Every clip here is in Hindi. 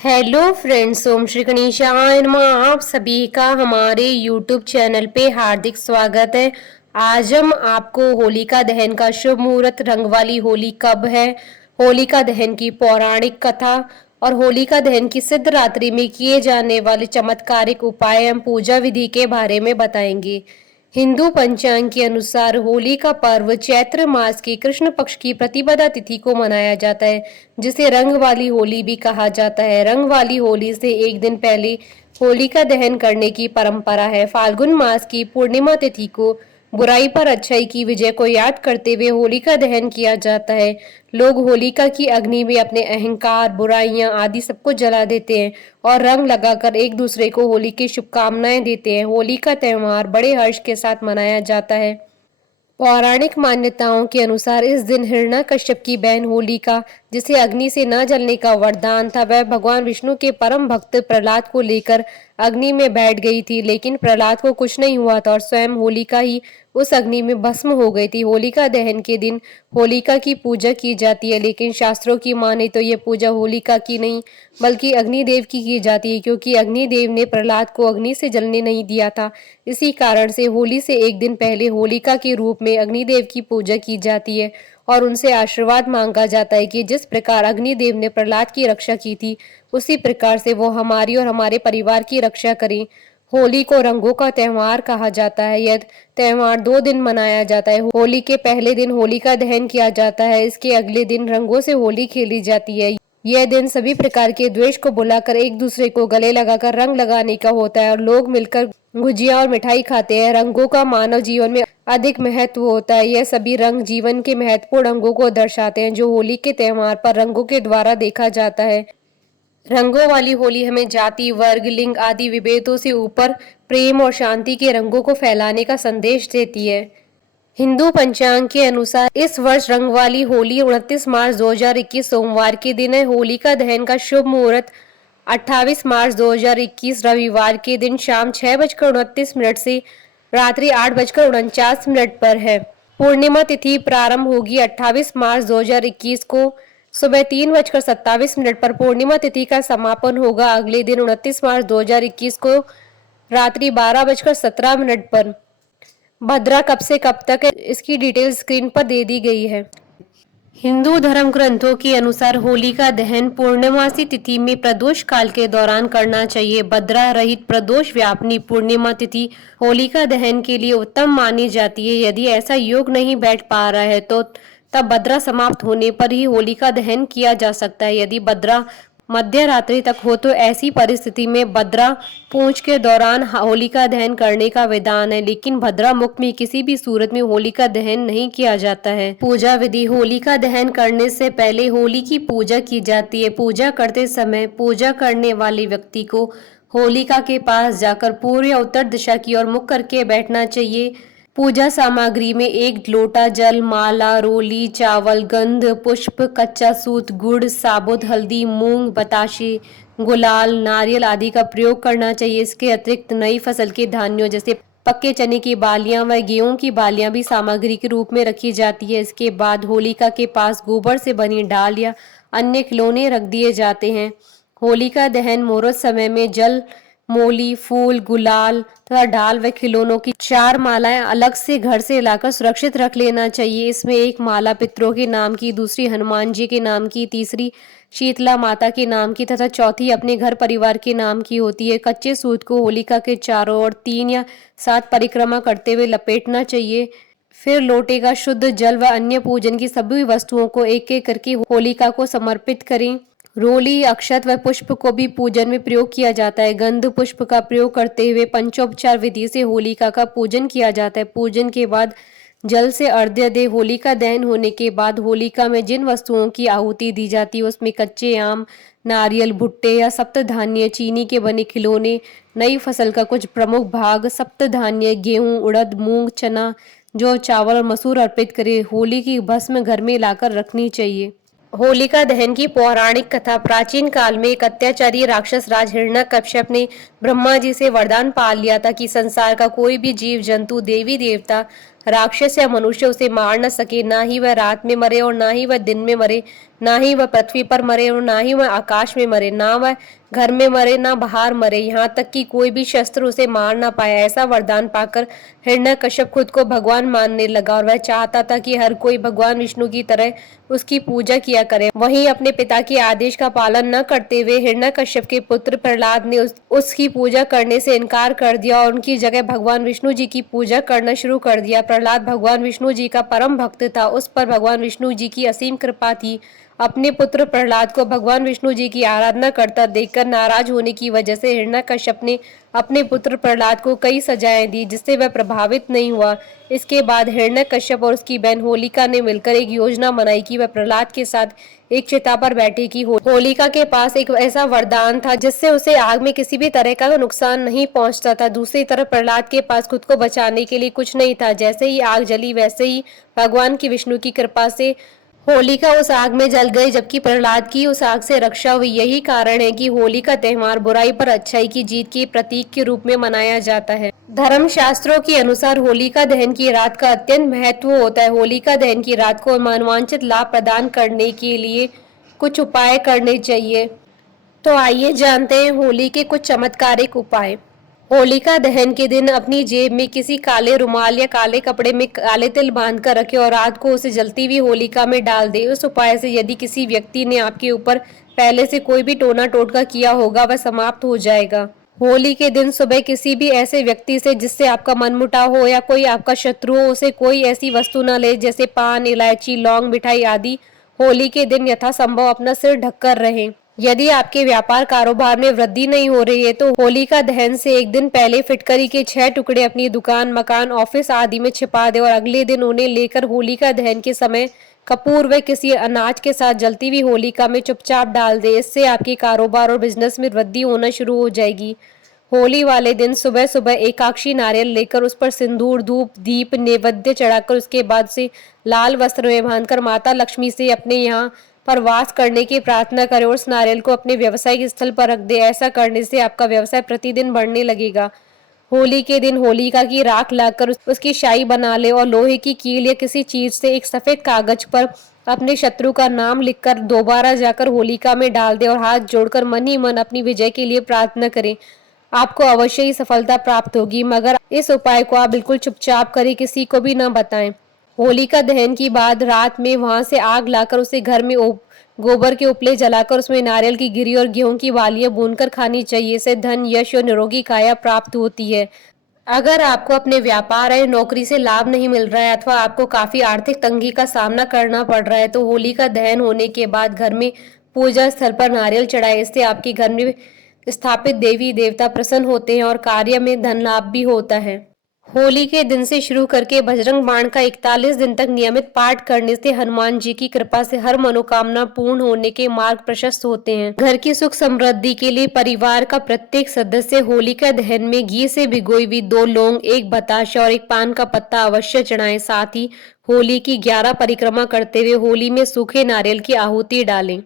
हेलो फ्रेंड्स, ओम श्री गणेशाय नमः। आप सभी का हमारे यूट्यूब चैनल पे हार्दिक स्वागत है। आज हम आपको होलिका दहन का शुभ मुहूर्त, रंग वाली होली कब है, होलिका दहन की पौराणिक कथा और होलिका दहन की सिद्ध रात्रि में किए जाने वाले चमत्कारिक उपाय एवं पूजा विधि के बारे में बताएंगे। हिंदू पंचांग के अनुसार होली का पर्व चैत्र मास की कृष्ण पक्ष की प्रतिपदा तिथि को मनाया जाता है, जिसे रंग वाली होली भी कहा जाता है। रंग वाली होली से एक दिन पहले होलिका दहन करने की परंपरा है। फाल्गुन मास की पूर्णिमा तिथि को बुराई पर अच्छाई की विजय को याद करते हुए होलिका दहन किया जाता है। लोग होलिका की अग्नि में अपने अहंकार, बुराइयां आदि सबको जला देते हैं और रंग लगाकर एक दूसरे को होली की शुभकामनाएं देते हैं। होली का त्यौहार बड़े हर्ष के साथ मनाया जाता है। पौराणिक मान्यताओं के अनुसार इस दिन हिरण्यकश्यप की बहन होलिका, जिसे अग्नि से न जलने का वरदान था, वह भगवान विष्णु के परम भक्त प्रहलाद को लेकर अग्नि में बैठ गई थी। लेकिन प्रहलाद को कुछ नहीं हुआ था और स्वयं होलिका ही उस अग्नि में भस्म हो गई थी। होलिका दहन के दिन होलिका की पूजा की जाती है, लेकिन शास्त्रों की माने तो ये पूजा होलिका की नहीं बल्कि अग्निदेव की जाती है, क्योंकि अग्निदेव ने प्रहलाद को अग्नि से जलने नहीं दिया था। इसी कारण से होली से एक दिन पहले होलिका के रूप में अग्निदेव की पूजा की जाती है और उनसे आशीर्वाद मांगा जाता है कि जिस प्रकार अग्निदेव ने प्रहलाद की रक्षा की थी, उसी प्रकार से वो हमारी और हमारे परिवार की रक्षा करें। होली को रंगों का त्यौहार कहा जाता है। यह त्यौहार 2 दिन मनाया जाता है। होली के पहले दिन होलिका दहन किया जाता है। इसके अगले दिन रंगों से होली खेली जाती है। यह दिन सभी प्रकार के द्वेष को बुलाकर एक दूसरे को गले लगाकर रंग लगाने का होता है और लोग मिलकर गुजिया और मिठाई खाते हैं। रंगों का मानव जीवन में अधिक महत्व होता है। यह सभी रंग जीवन के महत्वपूर्ण अंगों को दर्शाते हैं, जो होली के त्यौहार पर रंगों के द्वारा देखा जाता है। रंगों वाली होली हमें जाति, वर्ग, लिंग आदि विभेदों से ऊपर प्रेम और शांति के रंगों को फैलाने का संदेश देती है। हिंदू पंचांग के अनुसार इस वर्ष रंग वाली होली 29 मार्च 2021 सोमवार के दिन है। होलिका दहन का शुभ मुहूर्त 28 मार्च 2021 रविवार के दिन शाम 6:29 से रात्रि 8:49 पर है। पूर्णिमा तिथि प्रारंभ होगी 28 मार्च 2021 को सुबह 3:27 पर। पूर्णिमा तिथि का समापन होगा अगले दिन 29 मार्च 2021 को रात्रि 12:17 पर। भद्रा कब से कब तक है, इसकी डिटेल स्क्रीन पर दे दी गई है। हिंदू धर्म ग्रंथों के अनुसार होलिका दहन पूर्णमासी तिथि में प्रदोष काल के दौरान करना चाहिए। भद्रा रहित प्रदोष व्यापनी पूर्णिमा तिथि होलिका दहन के लिए उत्तम मानी जाती है। यदि ऐसा योग नहीं बैठ पा रहा है तो तब भद्रा समाप्त होने पर ही होलिका दहन किया जा सकता है। यदि भद्रा मध्य रात्रि तक हो तो ऐसी परिस्थिति में भद्रा पूंछ के दौरान होलिका दहन करने का विधान है, लेकिन भद्रा मुक्त में किसी भी सूरत में होलिका दहन नहीं किया जाता है। पूजा विधि। होलिका दहन करने से पहले होली की पूजा की जाती है। पूजा करते समय पूजा करने वाले व्यक्ति को होलिका के पास जाकर पूर्व या उत्तर दिशा की ओर मुख करके बैठना चाहिए। पूजा सामग्री में 1 लोटा जल, माला, रोली, चावल, गंध, पुष्प, कच्चा सूत, गुड़, साबुत हल्दी, मूंग, बताशे, गुलाल, नारियल आदि का प्रयोग करना चाहिए। इसके अतिरिक्त नई फसल के धान्यों जैसे पक्के चने की बालियां व गेहूं की बालियां भी सामग्री के रूप में रखी जाती है। इसके बाद होलिका के पास गोबर से बनी डाल या अन्य खिलौने रख दिए जाते हैं। होलिका दहन मुहूर्त समय में जल, मोली, फूल, गुलाल तथा डाल व खिलौनों की 4 मालाएं अलग से घर से लाकर सुरक्षित रख लेना चाहिए। इसमें एक माला पितरों के नाम की, दूसरी हनुमान जी के नाम की, तीसरी शीतला माता के नाम की तथा चौथी अपने घर परिवार के नाम की होती है। कच्चे सूत को होलिका के चारों ओर 3 या 7 परिक्रमा करते हुए लपेटना चाहिए। फिर लोटे का शुद्ध जल व अन्य पूजन की सभी वस्तुओं को एक एक करके होलिका को समर्पित करें। रोली, अक्षत व पुष्प को भी पूजन में प्रयोग किया जाता है। गंध पुष्प का प्रयोग करते हुए पंचोपचार विधि से होलिका का पूजन किया जाता है। पूजन के बाद जल से अर्घ्य दे। होलिका दहन होने के बाद होलिका में जिन वस्तुओं की आहुति दी जाती है उसमें कच्चे आम, नारियल, भुट्टे या सप्तधान्य, चीनी के बने खिलौने, नई फसल का कुछ प्रमुख भाग, सप्तधान्य, गेहूं, उड़द, मूंग, चना, जौ, चावल और मसूर अर्पित करे। होली की भस्म घर में लाकर रखनी चाहिए। होलिका दहन की पौराणिक कथा। प्राचीन काल में एक अत्याचारी राक्षस राज हिरण्यकश्यप ने ब्रह्मा जी से वरदान पा लिया था कि संसार का कोई भी जीव जंतु, देवी देवता राक्षस या मनुष्य उसे मार न सके, ना ही वह रात में मरे और ना ही वह दिन में मरे, ना ही वह पृथ्वी पर मरे और ना ही वह आकाश में मरे, ना वह घर में मरे ना बाहर मरे, यहाँ तक कि कोई भी शस्त्र उसे मार ना पाया। ऐसा वरदान पाकर हिरण्यकश्यप खुद को भगवान मानने लगा और वह चाहता था कि हर कोई भगवान विष्णु की तरह उसकी पूजा किया करे। वहीं अपने पिता के आदेश का पालन न करते हुए हिरण्यकश्यप के पुत्र प्रहलाद ने उसकी पूजा करने से इनकार कर दिया और उनकी जगह भगवान विष्णु जी की पूजा करना शुरू कर दिया। प्रहलाद भगवान विष्णु जी का परम भक्त था, उस पर भगवान विष्णु जी की असीम कृपा थी। अपने पुत्र प्रहलाद को भगवान विष्णु जी की आराधना करता देखकर नाराज होने की वजह से हिरण्यकश्यप ने अपने पुत्र प्रहलाद को कई सजाएं दी, जिससे वह प्रभावित नहीं हुआ। इसके बाद हिरण्यकश्यप और उसकी बहन होलिका ने मिलकर एक योजना बनाई कि वह प्रहलाद के साथ एक चिता पर बैठेगी। होलिका के पास एक ऐसा वरदान था जिससे उसे आग में किसी भी तरह का नुकसान नहीं पहुंचता था। दूसरी तरफ प्रहलाद के पास खुद को बचाने के लिए कुछ नहीं था। जैसे ही आग जली वैसे ही भगवान की विष्णु की कृपा से होलिका उस आग में जल गई, जबकि प्रहलाद की उस आग से रक्षा हुई। यही कारण है कि होली का त्यौहार बुराई पर अच्छाई की जीत के प्रतीक के रूप में मनाया जाता है। धर्म शास्त्रों के अनुसार होलिका दहन की रात का अत्यंत महत्व होता है। होलिका दहन की रात को मनोवांछित लाभ प्रदान करने के लिए कुछ उपाय करने चाहिए। तो आइए जानते हैं होली के कुछ चमत्कारिक उपाय। होलिका दहन के दिन अपनी जेब में किसी काले रुमाल या काले कपड़े में काले तिल बांध कर रखे और रात को उसे जलती हुई होलिका में डाल दे। उस उपाय से यदि किसी व्यक्ति ने आपके ऊपर पहले से कोई भी टोना टोटका किया होगा वह समाप्त हो जाएगा। होली के दिन सुबह किसी भी ऐसे व्यक्ति से जिससे आपका मनमुटाव हो या कोई आपका शत्रु हो उसे कोई ऐसी वस्तु न ले जैसे पान, इलायची, लौंग, मिठाई आदि। होली के दिन यथासंभव अपना सिर ढककर रहें। यदि आपके व्यापार कारोबार में वृद्धि नहीं हो रही है तो होलिका दहन से एक दिन पहले फिटकरी के 6 टुकड़े अपनी दुकान, मकान, ऑफिस आदि में छिपा दे और अगले दिन उन्हें लेकर होलिका दहन के समय कपूर व किसी अनाज के साथ जलती हुई होलिका में चुपचाप डाल दे। इससे आपके कारोबार और बिजनेस में वृद्धि होना शुरू हो जाएगी। होली वाले दिन सुबह सुबह एकाक्षी नारियल लेकर उस पर सिंदूर, धूप, दीप, नैवेद्य चढ़ाकर उसके बाद से लाल वस्त्र में बांधकर माता लक्ष्मी से अपने यहाँ पर वास करने की प्रार्थना करें और उस नारियल को अपने व्यवसायिक स्थल पर रख दे। ऐसा करने से आपका व्यवसाय प्रतिदिन बढ़ने लगेगा। होली के दिन होलिका की राख लाकर उसकी शाही बना ले और लोहे की कील या किसी चीज से एक सफेद कागज पर अपने शत्रु का नाम लिखकर दोबारा जाकर होलिका में डाल दे और हाथ जोड़कर मन ही मन अपनी विजय के लिए प्रार्थना करें। आपको अवश्य ही सफलता प्राप्त होगी, मगर इस उपाय को आप बिल्कुल चुपचाप करें, किसी को भी न बताएं। होलिका दहन की बाद रात में वहां से आग लाकर उसे घर में गोबर के उपले जलाकर उसमें नारियल की गिरी और गेहूं की बालियां भूनकर खानी चाहिए। इससे धन, यश और निरोगी काया प्राप्त होती है। अगर आपको अपने व्यापार या नौकरी से लाभ नहीं मिल रहा है अथवा आपको काफी आर्थिक तंगी का सामना करना पड़ रहा है तो होलिका दहन होने के बाद घर में पूजा स्थल पर नारियल चढ़ाए। इससे आपके घर में स्थापित देवी देवता प्रसन्न होते हैं और कार्य में धन लाभ भी होता है। होली के दिन से शुरू करके बजरंग बाण का 41 दिन तक नियमित पाठ करने से हनुमान जी की कृपा से हर मनोकामना पूर्ण होने के मार्ग प्रशस्त होते हैं। घर की सुख समृद्धि के लिए परिवार का प्रत्येक सदस्य होलिका दहन में घी से भिगोई हुई 2 लौंग, 1 बताशा और 1 पान का पत्ता अवश्य चढ़ाएं। साथ ही होली की 11 परिक्रमा करते हुए होली में सूखे नारियल की आहुति डालें।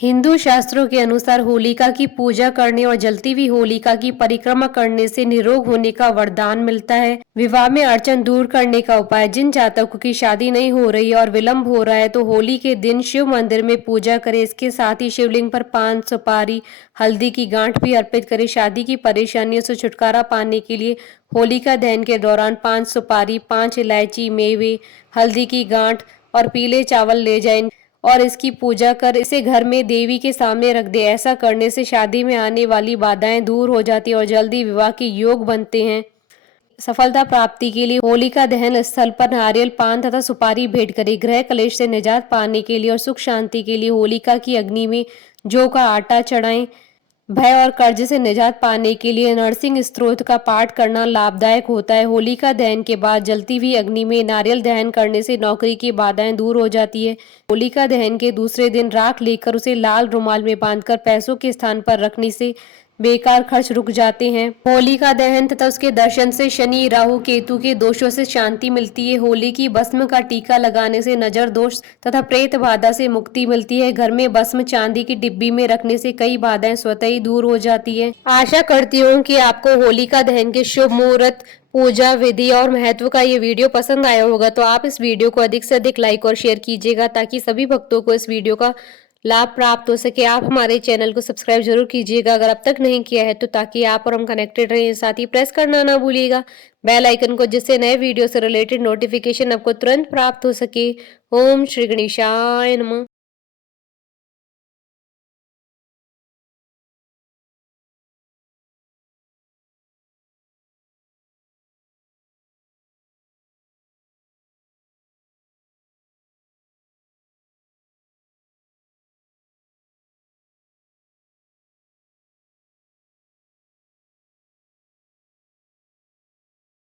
हिंदू शास्त्रों के अनुसार होलिका की पूजा करने और जलती हुई होलिका की परिक्रमा करने से निरोग होने का वरदान मिलता है। विवाह में अड़चन दूर करने का उपाय। जिन जातकों की शादी नहीं हो रही है और विलंब हो रहा है तो होली के दिन शिव मंदिर में पूजा करें। इसके साथ ही शिवलिंग पर पान, सुपारी, हल्दी की गांठ भी अर्पित करें। शादी की परेशानियों से छुटकारा पाने के लिए होलिका दहन के दौरान 5 सुपारी, 5 इलायची, मेवे, हल्दी की गांठ और पीले चावल ले जाएं और इसकी पूजा कर इसे घर में देवी के सामने रख दे। ऐसा करने से शादी में आने वाली बाधाएं दूर हो जाती है और जल्दी विवाह के योग बनते हैं। सफलता प्राप्ति के लिए होलिका दहन स्थल पर नारियल, पान तथा सुपारी भेंट करें। ग्रह कलेश से निजात पाने के लिए और सुख शांति के लिए होलिका की अग्नि में जौ का आटा चढ़ाएं। भय और कर्ज से निजात पाने के लिए नरसिंह स्तोत्र का पाठ करना लाभदायक होता है। होलिका दहन के बाद जलती हुई अग्नि में नारियल दहन करने से नौकरी की बाधाएं दूर हो जाती है। होलिका दहन के दूसरे दिन राख लेकर उसे लाल रुमाल में बांधकर पैसों के स्थान पर रखने से बेकार खर्च रुक जाते हैं। होलिका दहन तथा उसके दर्शन से शनि, राहु, केतु के दोषों से शांति मिलती है। होली की भस्म का टीका लगाने से नजर दोष तथा प्रेत बाधा से मुक्ति मिलती है। घर में भस्म चांदी की डिब्बी में रखने से कई बाधाएं स्वतः ही दूर हो जाती है। आशा करती हूँ कि आपको होलिका दहन के शुभ मुहूर्त पूजा विधि और महत्व का ये वीडियो पसंद आया होगा तो आप इस वीडियो को अधिक से अधिक लाइक और शेयर कीजिएगा ताकि सभी भक्तों को इस वीडियो का लाभ प्राप्त हो सके। आप हमारे चैनल को सब्सक्राइब जरूर कीजिएगा अगर अब तक नहीं किया है तो, ताकि आप और हम कनेक्टेड रहें। साथ ही प्रेस करना ना भूलिएगा बेल आइकन को, जिससे नए वीडियो से रिलेटेड नोटिफिकेशन आपको तुरंत प्राप्त हो सके। ओम श्री गणेशाय नमः।